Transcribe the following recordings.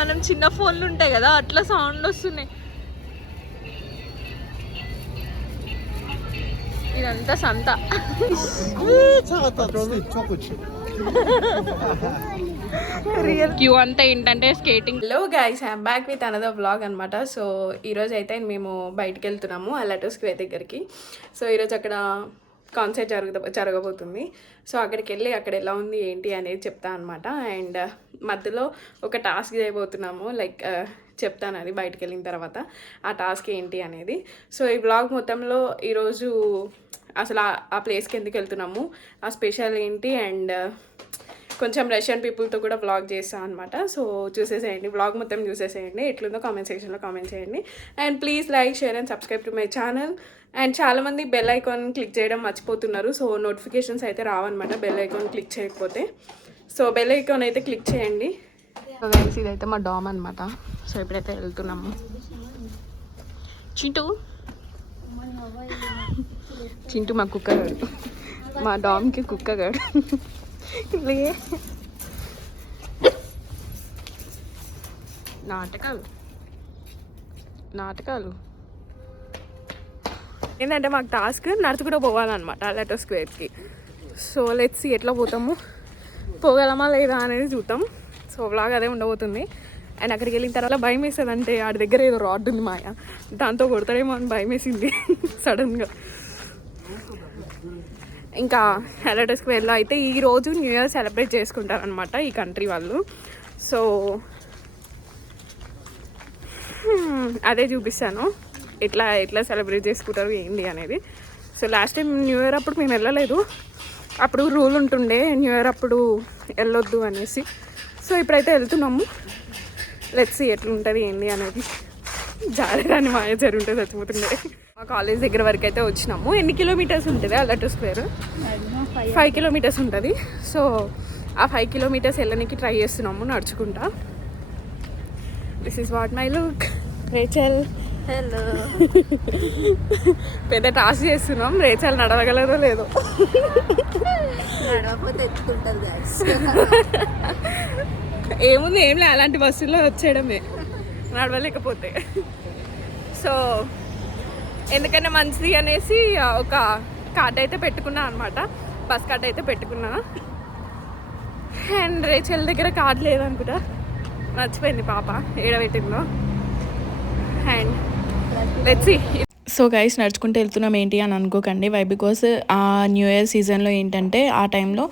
మనం చిన్న ఫోన్లు ఉంటాయి కదా అట్లా సౌండ్ వస్తున్నాయి. ఇదంతా సంత. రియల్ క్యూ అంతా ఏంటంటే skating. Hello guys, I'm back with another vlog అనమాట. సో ఈరోజు అయితే మేము బయటికి వెళ్తున్నాము అల్లటో స్క్వేర్ దగ్గరికి. సో ఈరోజు అక్కడ కాన్సర్ట్ జరగబోతుంది. సో అక్కడికి వెళ్ళి అక్కడ ఎలా ఉంది ఏంటి అనేది చెప్తా అనమాట. అండ్ మధ్యలో ఒక టాస్క్ చేయబోతున్నాము, లైక్ చెప్తాను అది బయటకు వెళ్ళిన తర్వాత ఆ టాస్క్ ఏంటి అనేది. సో ఈ బ్లాగ్ మొత్తంలో ఈరోజు అసలు ఆ ప్లేస్కి ఎందుకు వెళ్తున్నాము, ఆ స్పెషల్ ఏంటి, అండ్ కొంచెం రష్యన్ పీపుల్తో కూడా బ్లాగ్ చేస్తాను అనమాట. సో చూసేసేయండి, బ్లాగ్ మొత్తం చూసేసేయండి. ఎట్లుందో కామెంట్ సెక్షన్లో కామెంట్ చేయండి. And please like, share and subscribe to my channel. And చాలామంది బెల్ ఐకాన్ క్లిక్ చేయడం మర్చిపోతున్నారు. సో నోటిఫికేషన్స్ అయితే రావన్నమాట బెల్ ఐకాన్ క్లిక్ చేయకపోతే. సో బెల్ ఐకాన్ అయితే క్లిక్ చేయండి. సో గైస్, ఇదైతే మా డామ్ అనమాట. సో ఇప్పుడైతే వెళ్తున్నాము. చింటూ చింటూ మా కుక్కగాడు, మా డామ్కి కుక్కగాడు. నాటకాలు నాటకాలు ఏంటంటే మాకు టాస్క్ నడుచుకుంటూ పోవాలన్నమాట అల్లటో స్క్వేర్కి. సో లెట్స్ ఎట్లా పోతాము, పోగలమా లేదా అనేది చూద్దాం. సో వ్లాగ్ అదే ఉండబోతుంది. అండ్ అక్కడికి వెళ్ళిన తర్వాత భయం వేస్తుంది, అంటే ఆడి దగ్గర ఏదో రాడ్ ఉంది మాయ, దాంతో కొడతాడేమో అని భయం వేసింది సడన్గా. ఇంకా అల్లటో స్క్వేర్లో అయితే ఈరోజు న్యూ ఇయర్ సెలబ్రేట్ చేసుకుంటారనమాట ఈ కంట్రీ వాళ్ళు. సో అదే చూపిస్తాను, ఎట్లా సెలబ్రేట్ చేసుకుంటారు ఏంటి అనేది. So last time new year అప్పుడు మేము వెళ్ళలేదు, అప్పుడు రూల్ ఉంటుండే న్యూ ఇయర్ అప్పుడు వెళ్ళొద్దు అనేసి. సో ఇప్పుడైతే వెళ్తున్నాము. లెట్స్ ఎట్లుంటుంది ఏంటి అనేది. జారేదాన్ని మాయ జరుగుంటే చచ్చిపోతుండే. మా కాలేజ్ దగ్గర వరకు అయితే వచ్చినాము. ఎన్ని కిలోమీటర్స్ ఉంటుంది అల్లటో స్క్వేర్? 5 కిలోమీటర్స్ ఉంటుంది. సో ఆ 5 కిలోమీటర్స్ వెళ్ళడానికి ట్రై చేస్తున్నాము నడుచుకుంటా. This is what my look. Rachel, hello. పెద్ద టాస్క్ చేస్తున్నాం. రేచల్ నడవగలదో లేదో, నడవకపోతే ఎత్తుకుంటారు గైస్. ఏముంది, ఏం లే, అలాంటి బస్సుల్లో వచ్చేయడమే నడవలేకపోతే. సో ఎందుకంటే మంచిది అనేసి ఒక కార్డ్ అయితే పెట్టుకున్నా అనమాట, బస్ కార్డ్ అయితే పెట్టుకున్నా. అండ్ రేచల్ దగ్గర కార్డ్ లేదనుకుంటా, మర్చిపోయింది పాప ఏడబెట్టిందో. And let's see. So guys, నడుచుకుంటూ వెళ్తున్నాం ఏంటి అని అనుకోకండి. వై బికాస్ ఆ న్యూ ఇయర్ సీజన్లో ఏంటంటే ఆ టైంలో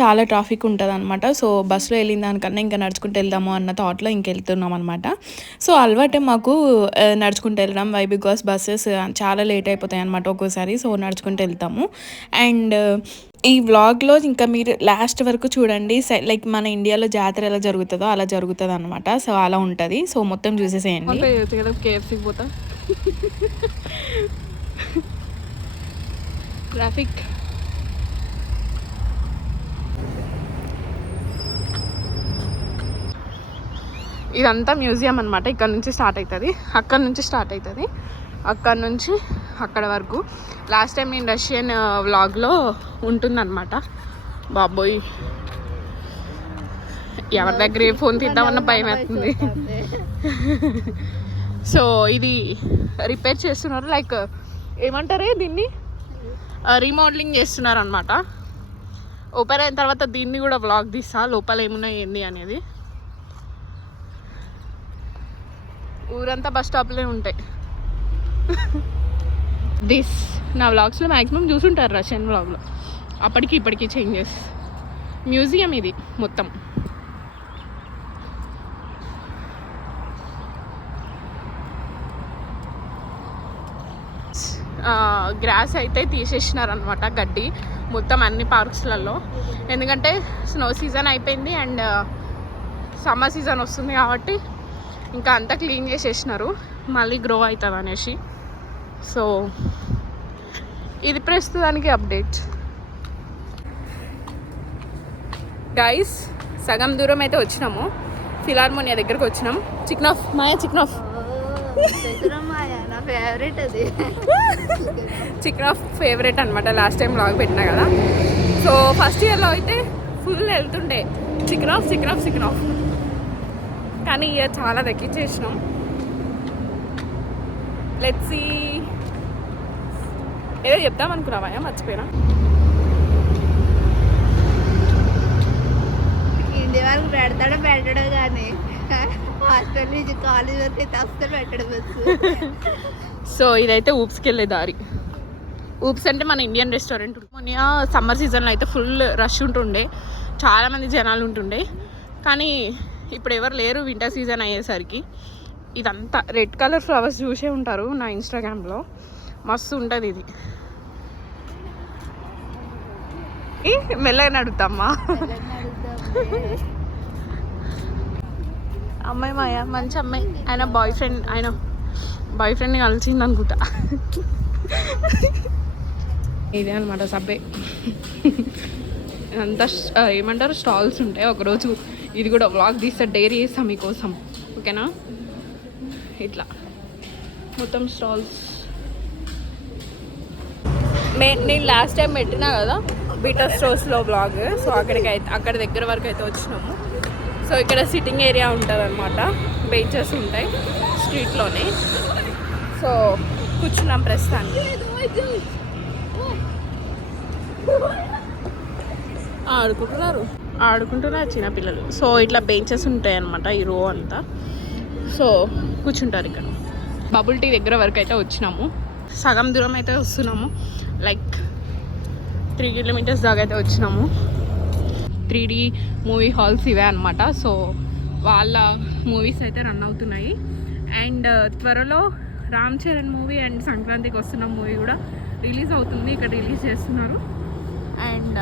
చాలా ట్రాఫిక్ ఉంటుంది అనమాట. సో బస్సులో వెళ్ళిన దానికన్నా ఇంకా నడుచుకుంటూ వెళ్దాము అన్న థాట్లో ఇంకెళ్తున్నాం అనమాట. సో అలవాటే మాకు నడుచుకుంటూ వెళ్ళడం. వై బికాస్ బస్సెస్ చాలా లేట్ అయిపోతాయి అనమాట ఒక్కోసారి. సో నడుచుకుంటూ వెళ్తాము. అండ్ ఈ వ్లాగ్లో ఇంకా మీరు లాస్ట్ వరకు చూడండి. లైక్ మన ఇండియాలో జాతర ఎలా జరుగుతుందో అలా జరుగుతుంది అనమాట. సో అలా ఉంటుంది. సో మొత్తం చూసేసేయండి. కేఎఫ్సీకి పోతా. ట్రాఫిక్. ఇదంతా మ్యూజియం అనమాట. ఇక్కడ నుంచి స్టార్ట్ అవుతుంది, అక్కడ నుంచి స్టార్ట్ అవుతుంది, అక్కడ నుంచి అక్కడ వరకు. లాస్ట్ టైం నేను రష్యన్ వ్లాగ్లో ఉంటుందన్నమాట. బాబోయ్, ఎవరి దగ్గర ఏ ఫోన్ తీద్దామన్న భయం అవుతుంది. సో ఇది రిపేర్ చేస్తున్నారు, లైక్ ఏమంటారే దీన్ని, రీమోడలింగ్ చేస్తున్నారు అనమాట. ఓపెన్ అయిన తర్వాత దీన్ని కూడా వ్లాగ్ తీస్తా, లోపల ఏమున్నాయి ఏంది అనేది. ఊరంతా బస్ స్టాప్లే ఉంటాయి. దిస్ నా వ్లాగ్స్లో మ్యాక్సిమం చూసుంటారు రష్యన్ వ్లాగ్లో. అప్పటికి ఇప్పటికీ చేంజెస్. మ్యూజియం ఇది మొత్తం. గ్రాస్ అయితే తీసేసినారనమాట, గడ్డి మొత్తం అన్ని పార్క్స్లలో. ఎందుకంటే స్నో సీజన్ అయిపోయింది అండ్ సమ్మర్ సీజన్ వస్తుంది కాబట్టి ఇంకా అంతా క్లీన్ చేసేసినారు, మళ్ళీ గ్రో అవుతుంది అనేసి. సో ఇది ప్రస్తుతానికి అప్డేట్. గైస్, సగం దూరం అయితే వచ్చినాము. ఫిలార్మోనియా దగ్గరకు వచ్చినాం. చిక్నాఫ్, మాయా చిక్నాఫ్. నా ఫేవరెట్ అది. చిక్నాఫ్ ఫేవరెట్ అనమాట. లాస్ట్ టైం వ్లాగ్ పెట్టినా కదా. సో ఫస్ట్ ఇయర్లో అయితే ఫుల్ వెళ్తుండే చిక్నాఫ్. కానీ ఇక చాలా దక్కించేసినాం. Let's see. ఏదో చెప్దాం అనుకున్నావా, మర్చిపోయినా. ఇంటి వరకు పెట్టడం కానీ హాస్టల్ నుంచి కాలేజ్ వరకు అయితే అస్సలు పెట్టడం వచ్చు. సో ఇదైతే ఊప్స్కి వెళ్ళే దారి. ఊప్స్ అంటే మన ఇండియన్ రెస్టారెంట్. మొన్న సమ్మర్ సీజన్లో అయితే ఫుల్ రష్ ఉంటుండే, చాలామంది జనాలు ఉంటుండే. కానీ ఇప్పుడు ఎవరు లేరు వింటర్ సీజన్ అయ్యేసరికి. ఇదంతా రెడ్ కలర్ ఫ్లవర్స్ చూసే ఉంటారు నా ఇన్స్టాగ్రామ్లో, మస్తు ఉంటుంది ఇది. మెల్లగా నడుద్దామా. అమ్మాయి మాయా మంచి అమ్మాయి. ఆయన బాయ్ ఫ్రెండ్ని కలిసింది అనుకుంటా. ఇదే అనమాట సబ్బే. అంతా ఏమంటారు స్టాల్స్ ఉంటాయి. ఒకరోజు ఇది కూడా వ్లాగ్ తీస్తే డైరీ చేస్తాం మీకోసం, ఓకేనా. ఇట్లా మొత్తం స్టాల్స్. నేను లాస్ట్ టైం పెట్టినా కదా బీటర్ స్టోర్స్లో వ్లాగ్. సో అక్కడ దగ్గర వరకు అయితే వచ్చినాము. సో ఇక్కడ సిట్టింగ్ ఏరియా ఉంటుంది అనమాట, బెంచెస్ ఉంటాయి స్ట్రీట్లోనే. సో కూర్చున్నాం ప్రస్తుతానికి. ఆడుకుంటున్నారు చిన్నపిల్లలు. సో ఇట్లా బెంచెస్ ఉంటాయి అనమాట ఈ రో అంతా. సో కూర్చుంటారు ఇక్కడ. బబుల్ టీ దగ్గర వరకు అయితే వచ్చినాము. సగం దూరం అయితే వస్తున్నాము, లైక్ 3 కిలోమీటర్స్ దాకా అయితే వచ్చినాము. 3D మూవీ హాల్స్ ఇవే అనమాట. సో వాళ్ళ మూవీస్ అయితే రన్ అవుతున్నాయి. అండ్ త్వరలో రామ్ చరణ్ మూవీ అండ్ సంక్రాంతికి వస్తున్న మూవీ కూడా రిలీజ్ అవుతుంది, ఇక్కడ రిలీజ్ చేస్తున్నారు. And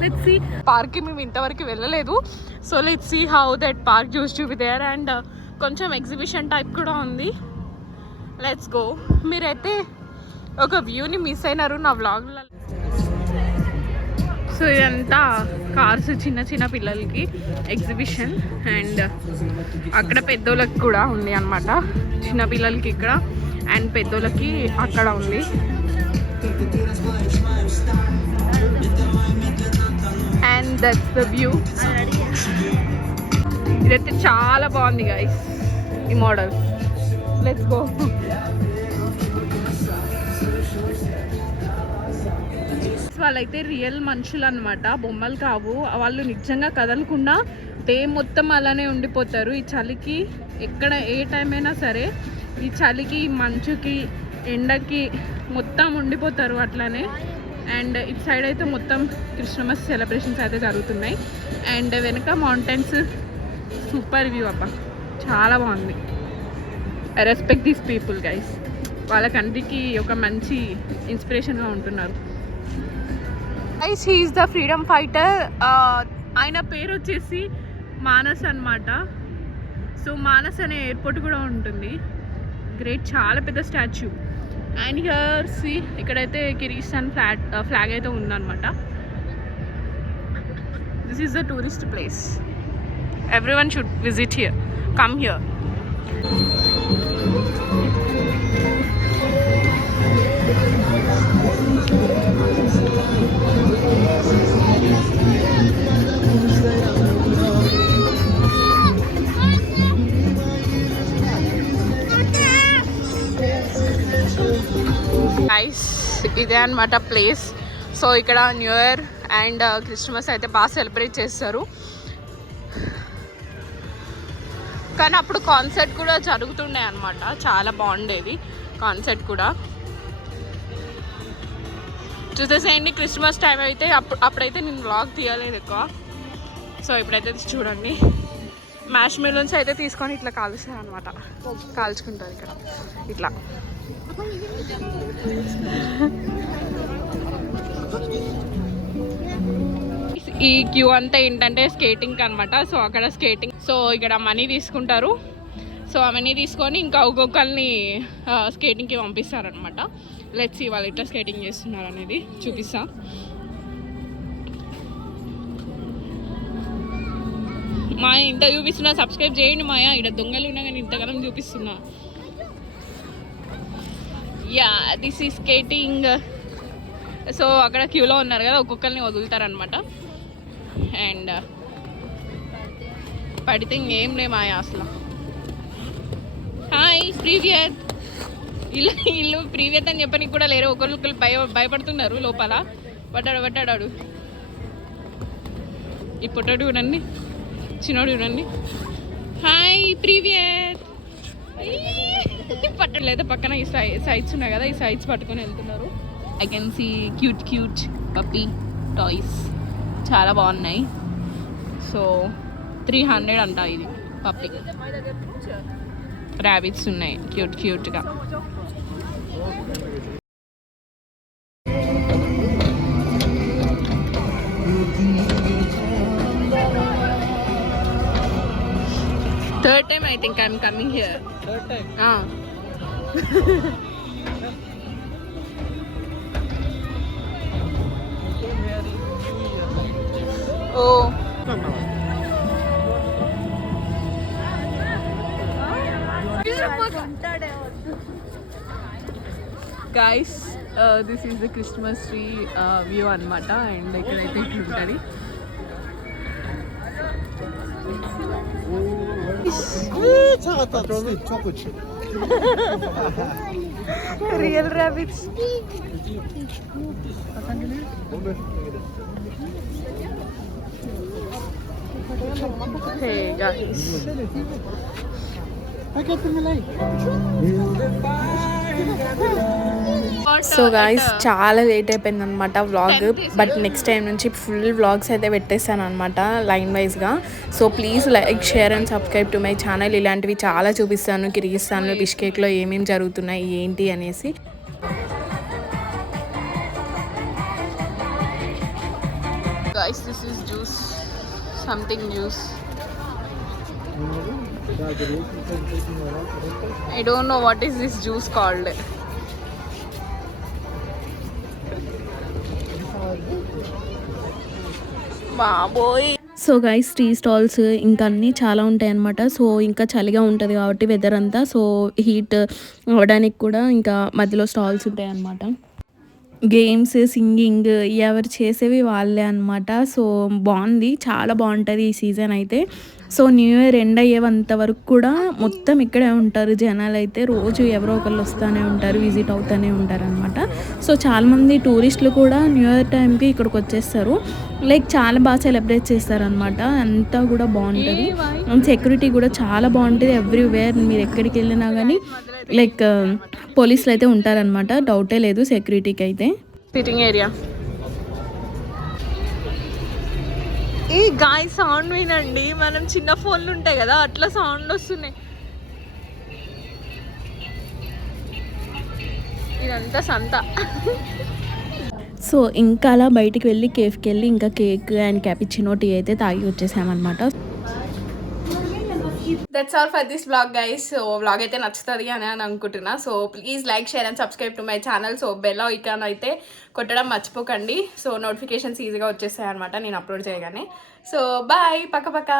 let's see. పార్క్కి మేము ఇంతవరకు వెళ్ళలేదు. So let's see how that park use to be there. And కొంచెం ఎగ్జిబిషన్ టైప్ కూడా ఉంది. Let's go. మీరైతే ఒక వ్యూని మిస్ అయినారు నా వ్లాగ్లో. సో ఇదంతా కార్స్, చిన్న చిన్న పిల్లలకి ఎగ్జిబిషన్. అండ్ అక్కడ పెద్దోళ్ళకి కూడా ఉంది అనమాట. చిన్న పిల్లలకి ఇక్కడ అండ్ పెద్దోళ్ళకి అక్కడ ఉంది. And that's the view. ఇదైతే చాలా బాగుంది గైస్ ఈ మోడల్. Let's go. వాళ్ళైతే రియల్ మనుషులు అనమాట, బొమ్మలు కావు. వాళ్ళు నిజంగా కదలకుండా డే మొత్తం అలానే ఉండిపోతారు. ఈ చలికి ఎక్కడ ఏ టైం అయినా సరే ఈ చలికి, మంచుకి, ఎండకి మొత్తం ఉండిపోతారు అట్లానే. అండ్ ఇటు సైడ్ అయితే మొత్తం క్రిస్మస్ సెలబ్రేషన్స్ అయితే జరుగుతున్నాయి. అండ్ వెనక మౌంటైన్స్. సూపర్ వ్యూ అబ్బా, చాలా బాగుంది. I respect these people guys. వాళ్ళకందరికీ ఒక మంచి ఇన్స్పిరేషన్గా ఉంటున్నారు. Guys he is the freedom fighter. ఆయన పేరు వచ్చేసి మానస్ అనమాట. సో మానస్ అనే ఎయిర్పోర్ట్ కూడా ఉంటుంది. గ్రేట్, చాలా పెద్ద స్టాచ్యూ. అండ్ హియర్ సి, ఇక్కడైతే కిర్గిస్థాన్ ఫ్లాగ్ అయితే ఉందన్నమాట. This is the tourist place. Everyone should visit here, come here. Nice. ఇదే అనమాట ప్లేస్. సో ఇక్కడ న్యూ ఇయర్ అండ్ క్రిస్మస్ అయితే బాగా సెలబ్రేట్ చేస్తారు. కానీ అప్పుడు కాన్సర్ట్ కూడా జరుగుతుండే అనమాట, చాలా బాగుండేది కాన్సర్ట్ కూడా. చూసేసేయండి. క్రిస్మస్ టైం అయితే అప్పుడైతే నేను వ్లాగ్ తీయలేదు ఎక్కువ. సో ఇప్పుడైతే చూడండి, మ్యాష్ మెలోన్స్ అయితే తీసుకొని ఇట్లా కాలుస్తారు అనమాట, కాల్చుకుంటారు ఇక్కడ ఇట్లా. ఈ క్యూ అంతా ఏంటంటే స్కేటింగ్ అనమాట. సో అక్కడ స్కేటింగ్, సో ఇక్కడ మనీ తీసుకుంటారు. సో ఆ మనీ తీసుకొని ఇంకా ఒక్కొక్కరిని స్కేటింగ్కి పంపిస్తారనమాట. లెట్స్ సీ వాళ్ళు ఎట్లా స్కేటింగ్ చేస్తున్నారు అనేది చూపిస్తా. మాయ ఇంత చూపిస్తున్నా, సబ్స్క్రైబ్ చేయండి మాయా. ఇక్కడ దొంగలు ఉన్నా కానీ ఇంతకాలం చూపిస్తున్నా. యా, దిస్ ఈ స్కేటింగ్. సో అక్కడ క్యూలో ఉన్నారు కదా, ఒక్కొక్కరిని వదులుతారనమాట. అండ్ పడితే ఇంకేం లే మాయా అసలు. ప్రీవియస్ ఇల్లు ప్రీవియస్ అని చెప్పడానికి కూడా లేరు, ఒకరు భయపడుతున్నారు లోపల. పట్టాడు ఈ పొట్టాడు చూడండి, చిన్నోడు చూడండి. Hi previous. పట్టలేదు, పక్కన ఈ సైడ్స్ ఉన్నాయి కదా, ఈ సైడ్స్ పట్టుకొని వెళ్తున్నారు. I can see cute puppy toys చాలా బాగున్నాయి. సో 300 అంట ఇది పప్పీ. ర్యాబిట్స్ ఉన్నాయి క్యూట్గా. Third time I think I'm coming here. Third time? Oh. Guys, this is the Christmas tree view అన్నమాట. అండ్ ఇక్కడైతే ఇట్లుంటుంది. Real rabbits. Hey guys. So guys చాలా లేట్ అయిపోయింది అనమాట వ్లాగ్. బట్ నెక్స్ట్ టైం నుంచి full vlogs అయితే పెట్టేస్తాను అనమాట లైన్ వైజ్గా. So please like, share and subscribe to my channel. ఇలాంటివి చాలా చూపిస్తాను, కిర్గిస్తాన్లో బిష్కేక్లో ఏమేమి జరుగుతున్నాయి ఏంటి అనేసి. Guys, this is juice, something juice. I don't know what is this juice called. బాబోయ్. సో గైస్, టీ స్టాల్స్ ఇంకా అన్నీ చాలా ఉంటాయి అన్నమాట. సో ఇంకా చలిగా ఉంటుంది కాబట్టి వెదర్ అంతా, సో హీట్ అవ్వడానికి కూడా ఇంకా మధ్యలో స్టాల్స్ ఉంటాయి అన్నమాట. గేమ్స్, సింగింగ్ ఎవరు చేసేవి వాళ్ళే అనమాట. సో బాగుంది, చాలా బాగుంటుంది ఈ సీజన్ అయితే. సో న్యూ ఇయర్ ఎండ్ అయ్యేంత వరకు కూడా మొత్తం ఇక్కడే ఉంటారు జనాలు అయితే. రోజు ఎవరో ఒకళ్ళు వస్తూనే ఉంటారు, విజిట్ అవుతూనే ఉంటారు అనమాట. సో చాలామంది టూరిస్టులు కూడా న్యూ ఇయర్ టైంకి ఇక్కడికి వచ్చేస్తారు. లైక్ చాలా బాగా సెలబ్రేట్ చేస్తారనమాట. అంతా కూడా బాగుంటుంది. సెక్యూరిటీ కూడా చాలా బాగుంటుంది ఎవ్రీవేర్. మీరు ఎక్కడికి వెళ్ళినా కానీ లైక్ పోలీసులు అయితే ఉంటారనమాట, డౌటే లేదు సెక్యూరిటీకి అయితే. Sitting area. ఈ గాయ సౌండ్ వినండి, మనం చిన్న ఫోన్లు ఉంటాయి కదా అట్లా సౌండ్ వస్తున్నాయి. ఇదంతా సంత. సో ఇంకా అలా బయటికి వెళ్ళి కేఫ్కి వెళ్ళి ఇంకా కేక్ అండ్ క్యాపిచినో టీ అయితే తాగి వచ్చేసామన్నమాట. That's all for this vlog guys. So vlog అయితే నచ్చుతుంది అని అనుకుంటున్నా. So please like, share and subscribe to my channel. So bell icon అయితే కొట్టడం మర్చిపోకండి. సో నోటిఫికేషన్స్ ఈజీగా వచ్చేస్తాయి అనమాట నేను అప్లోడ్ చేయగానే. సో బాయ్, పక్క.